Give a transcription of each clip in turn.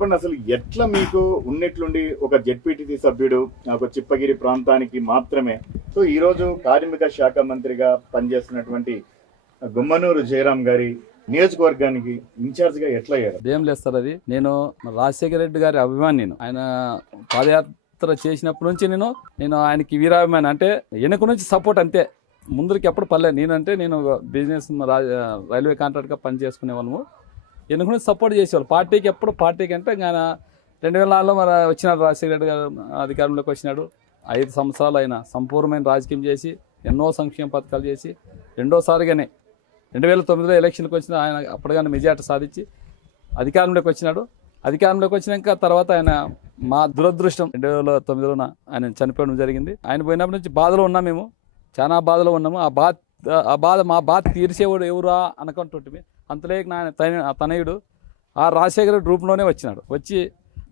చెప్పండి, అసలు ఎట్లా మీకు ఉన్నట్లుండి ఒక జెడ్పీటీసీ సభ్యుడు ఒక చిప్పగిరి ప్రాంతానికి మాత్రమే, సో ఈ రోజు కార్మిక శాఖ మంత్రిగా పనిచేస్తున్నటువంటి గుమ్మనూరు జయరాం గారి నియోజకవర్గానికి ఇన్ఛార్జ్ గా ఎట్లా అయ్యారు? ఏం లేదు సార్, అది నేను రాజశేఖర రెడ్డి గారి అభిమాని. నేను ఆయన పాదయాత్ర చేసినప్పటి నుంచి నేను ఆయనకి వీరాభిమాని. అంటే వెనుక నుంచి సపోర్ట్ అంతే, ముందరికి ఎప్పుడు పర్లేదు. నేను బిజినెస్ రైల్వే కాంట్రాక్ట్గా పని చేసుకునే వాళ్ళము. వెనుక నుంచి సపోర్ట్ చేసేవాళ్ళు పార్టీకి. ఎప్పుడు పార్టీకి అంటే ఆయన 2004లో మరి వచ్చినాడు రాజశేఖర రెడ్డి గారు అధికారంలోకి వచ్చినాడు. 5 సంవత్సరాలు ఆయన సంపూర్ణమైన రాజకీయం చేసి ఎన్నో సంక్షేమ పథకాలు చేసి రెండోసారిగానే 2009లో ఎలక్షన్కి వచ్చిన ఆయన అప్పటిగానే మెజార్టీ సాధించి అధికారంలోకి వచ్చినాడు. అధికారంలోకి వచ్చినాక తర్వాత ఆయన మా దురదృష్టం 2009లోన ఆయన చనిపోవడం జరిగింది. ఆయన పోయినప్పటి నుంచి బాధలో ఉన్నాం, మేము చాలా బాధలో ఉన్నాము. మా బాధ తీర్చేవాడు ఎవరా అనుకుంటుంటే అంతలేక ఆయన తనయుడు ఆ రాజశేఖర రూపంలోనే వచ్చినాడు. వచ్చి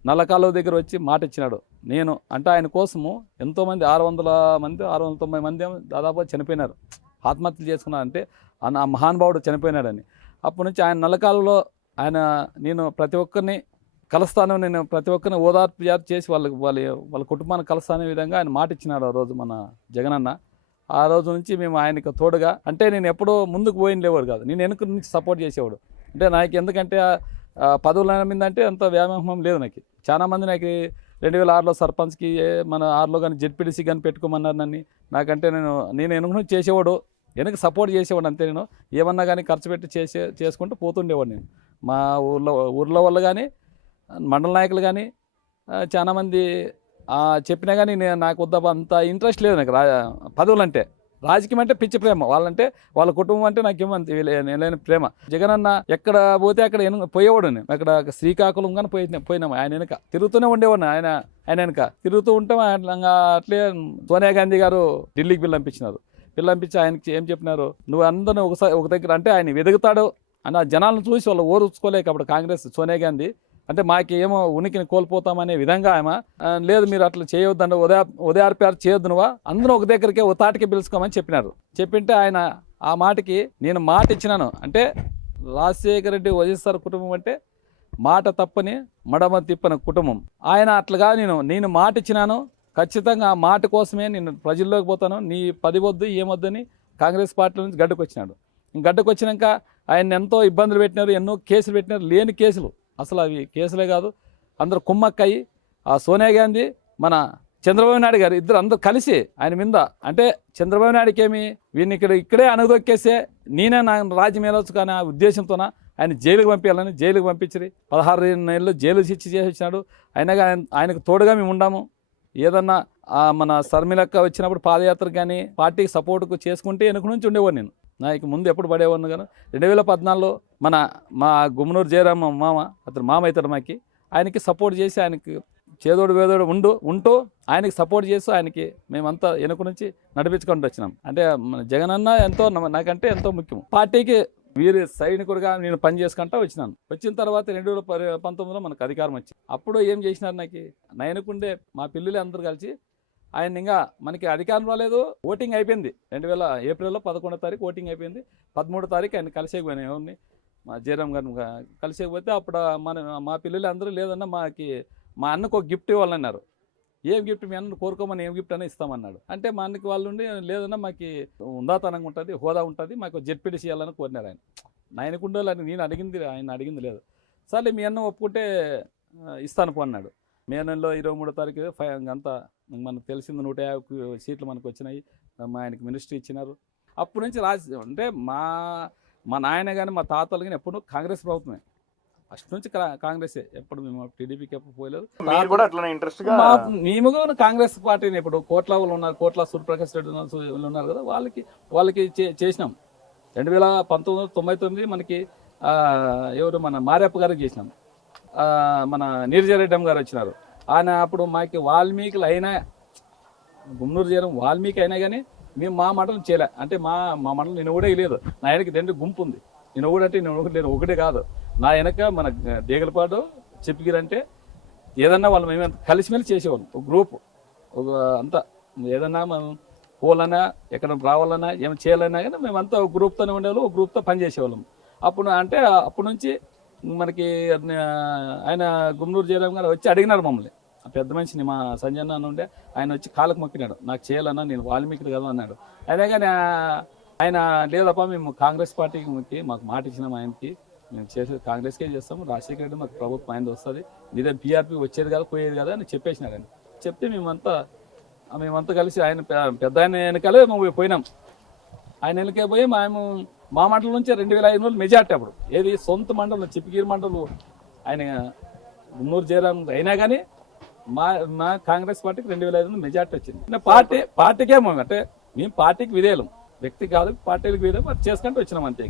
నల్లకాలువ దగ్గర వచ్చి మాట ఇచ్చినాడు. నేను అంటే ఆయన కోసము ఎంతోమంది 690 మంది దాదాపు చనిపోయినారు, ఆత్మహత్యలు చేసుకున్నారు. అంటే ఆ మహానుభావుడు చనిపోయినాడని. అప్పటి నుంచి ఆయన నల్లకాలువలో నేను ప్రతి ఒక్కరిని కలుస్తాను, నేను ప్రతి ఒక్కరిని ఓదార్పు చేసి వాళ్ళ కుటుంబాన్ని కలుస్తానే విధంగా ఆయన మాట ఇచ్చినాడు ఆ రోజు మన జగనన్న. ఆ రోజు నుంచి మేము ఆయనకు తోడుగా, అంటే నేను ఎప్పుడో ముందుకు పోయిన లేవాడు కాదు, నేను వెనుక నుంచి సపోర్ట్ చేసేవాడు. అంటే నాకు ఎందుకంటే పదవుల మీద అంటే అంత వ్యామోహం లేదు నాకు. చాలామంది నాకు 2006లో సర్పంచ్కి మన 6లో కానీ జెడ్పీటీసీ కానీ పెట్టుకోమన్నారు నన్ను. నాకంటే నేను వెనుక నుంచి చేసేవాడు, వెనక సపోర్ట్ చేసేవాడు అంతే. నేను ఏమన్నా కానీ ఖర్చు పెట్టి చేసుకుంటూ పోతుండేవాడు. నేను మా ఊర్లో వాళ్ళు కానీ మండల నాయకులు కానీ చాలామంది చెప్పినా కానీ నాకు అంత ఇంట్రెస్ట్ లేదు నాకు పదవులు అంటే. రాజకీయం అంటే పిచ్చి ప్రేమ, వాళ్ళంటే వాళ్ళ కుటుంబం అంటే నాకేమంత లేని ప్రేమ. జగనన్న ఎక్కడ పోతే అక్కడ పోయేవాడు. నేను అక్కడ శ్రీకాకుళం కానీ పోయినాము, ఆయన వెనక తిరుగుతూనే ఉండేవాడిని. ఆయన వెనక తిరుగుతూ ఉంటే అట్లే సోనియా గాంధీ గారు ఢిల్లీకి పిల్లంపించినారు. పిల్లంపించి ఆయనకి ఏం చెప్పినారు, నువ్వు అందరిని ఒక దగ్గర అంటే ఆయన ఎదుగుతాడు అని జనాలను చూసి వాళ్ళు ఓర్చుకోలేక అప్పుడు కాంగ్రెస్ సోనియా గాంధీ అంటే మాకేమో ఉనికిని కోల్పోతామనే విధంగా ఆమె లేదు, మీరు అట్లా చేయొద్దండి, ఉదయార్పారు చేయొద్దు, నువ్వు అందరూ ఒక దగ్గరికి ఒక తాటికి పిలుచుకోమని చెప్పినారు. చెప్పింటే ఆయన ఆ మాటకి నేను మాట ఇచ్చినాను. అంటే రాజశేఖర రెడ్డి వైఎస్ఆర్ కుటుంబం అంటే మాట తప్పని మడమ తిప్పని కుటుంబం. ఆయన అట్లుగా నేను మాట ఇచ్చినాను. ఖచ్చితంగా ఆ మాట కోసమే నేను ప్రజల్లోకి పోతాను, నీ పది వద్దు ఏమొద్దని కాంగ్రెస్ పార్టీ నుంచి గడ్డకు వచ్చినాడు. గడ్డకు వచ్చినాక ఆయన ఎంతో ఇబ్బందులు పెట్టినారు, ఎన్నో కేసులు పెట్టినారు, లేని కేసులు, అసలు అవి కేసులే కాదు. అందరూ కుమ్మక్కయి ఆ సోనియా గాంధీ మన చంద్రబాబు నాయుడు గారు అందరూ కలిసి ఆయన మీద, అంటే చంద్రబాబు నాయుడుకి ఏమి వీడిని ఇక్కడే అణగదొక్కేస్తే నేనే నా రాజ్యం వెళ్ళవచ్చు కానీ ఆ ఉద్దేశంతోన ఆయన జైలుకి పంపించాలని జైలుకి పంపించి 16 నెలలు జైలు శిక్ష చేసి వచ్చినాడు. అయినా ఆయనకు తోడుగా మేము ఉండాము. ఏదన్నా మన శర్మిలక్క వచ్చినప్పుడు పాదయాత్ర కానీ పార్టీకి సపోర్ట్కు చేసుకుంటే వెనుక నుంచి ఉండేవాడు. నేను నాకు ముందు ఎప్పుడు పడేవాడిని కానీ 2014లో మా గుమ్మనూరు జయరాం మామ, అతను మామ అవుతాడు మాకి, ఆయనకి సపోర్ట్ చేసి ఆయనకి చేదోడు వేదోడు ఉంటూ ఆయనకి సపోర్ట్ చేస్తూ ఆయనకి మేమంతా వెనుక నుంచి నడిపించుకుంటూ వచ్చినాం. అంటే మన జగనన్న ఎంతో నాకంటే ఎంతో ముఖ్యం. పార్టీకి వీరి సైనికుడిగా నేను పని చేసుకుంటా వచ్చినాను. వచ్చిన తర్వాత 2019లో మనకు అధికారం వచ్చింది. అప్పుడు ఏం చేసినారు, నా వెనుకుండే మా పిల్లలు అందరూ కలిసి ఆయన ఇంకా మనకి అధికారం రాలేదు, ఓటింగ్ అయిపోయింది. 2000 ఏప్రిల్లో 11వ తారీఖు ఓటింగ్ అయిపోయింది. 13వ తారీఖు ఆయన కలిసేకపోయినా ఎవరిని మా జయరాం గారిని కలిసేకపోతే అప్పుడు మా పిల్లలు అందరూ లేదన్నా మా అన్నకు ఒక గిఫ్ట్ ఇవ్వాలన్నారు. ఏం గిఫ్ట్, మీ అన్నను కోరుకోమని ఏం గిఫ్ట్ అని ఇస్తామన్నాడు. అంటే మా అన్నకి వాళ్ళు ఉండి లేదన్నా మాకు ఉందాతనంగా ఉంటుంది, హోదా ఉంటుంది, మాకు జెడ్పీటీసీ చేయాలని కోరినారు ఆయన. ఆయనకుండాలని నేను ఆయన అడిగింది లేదు. సరే మీ అన్న ఒప్పుకుంటే ఇస్తాను పో అన్నాడు. మే నెలలో 23వ తారీఖు అంతా మనకు తెలిసింది 150 సీట్లు మనకు వచ్చినాయి. ఆయనకి మినిస్ట్రీ ఇచ్చినారు. అప్పటి నుంచి అంటే మా నాయన కానీ మా తాతలు కానీ ఎప్పుడు కాంగ్రెస్ ప్రభుత్వమే, ఫస్ట్ నుంచి కాంగ్రెసే. ఎప్పుడు మేము టీడీపీకి ఎప్పుడు పోయలేదు. మేము కాంగ్రెస్ పార్టీని ఇప్పుడు కోట్ల వాళ్ళు ఉన్నారు, కోట్ల సూర్యప్రకాష్ రెడ్డి ఉన్నారు కదా, వాళ్ళకి చేసినాం. 1999 మనకి ఎవరు మన మారేప్ప గారికి చేసినాం. మన నీరజరెడ్డి గారు వచ్చినారు. ఆయన అప్పుడు మాకు వాల్మీకులు అయినా గుమ్మనూరు చేయడం వాల్మీకి అయినా కానీ మేము మా మండలం చేయలే. అంటే మా మండలం నేను ఒకటే లేదు, నా వెనక 2 గుంపు ఉంది. నేను ఒకటంటే నేను ఒకటే కాదు, నా వెనక మన దేగలపాడు చెప్పిగిరంటే ఏదన్నా వాళ్ళు మేము కలిసిమెలిసి చేసేవాళ్ళం. ఒక గ్రూప్ అంతా ఏదన్నా మనం పోవాలన్నా ఎక్కడ రావాలన్నా ఏమైనా చేయాలన్నా కానీ మేమంతా ఒక గ్రూప్తోనే ఉండేవాళ్ళం, ఒక గ్రూప్తో పనిచేసేవాళ్ళం. అప్పుడు నుంచి మనకి ఆయన గుమ్మనూరు జయరాం గారు వచ్చి అడిగినారు మమ్మల్ని, ఆ పెద్ద మనిషిని మా సంజయ్ అన్న ఉండే, ఆయన వచ్చి కాళ్ళకు మొక్కినాడు, నాకు చేయాలన్నా నేను వాల్మీకి కదా అన్నాడు. అయినా కానీ ఆయన లేదప్ప మేము కాంగ్రెస్ పార్టీకి మొక్కి మాకు మాట ఇచ్చినాం, ఆయనకి మేము చేసేది కాంగ్రెస్కే చేస్తాము, రాజశేఖర రెడ్డి మాకు ప్రభుత్వం ఆయన వస్తుంది, మీదే పీఆర్పీ వచ్చేది కదా పోయేది కదా అని చెప్పేసినాడు. ఆయన చెప్తే మేమంతా కలిసి ఆయన పెద్ద ఆయన వెనకాలే మేము పోయినాం. ఆయన వెనకే పోయి మేము మా మండలం నుంచి 2500 మెజార్టీ అప్పుడు, ఏది సొంత మండలం చిప్పగిరి మండలం ఆయన గుమ్మనూరు జయరాం అయినా కానీ మా కాంగ్రెస్ పార్టీకి 2500 మెజార్టీ వచ్చింది. పార్టీకే మేము అంటే మేము పార్టీకి విధేయులం, వ్యక్తి కాదు, పార్టీలకు విధేయం చేసుకుంటూ వచ్చినాం అంతే.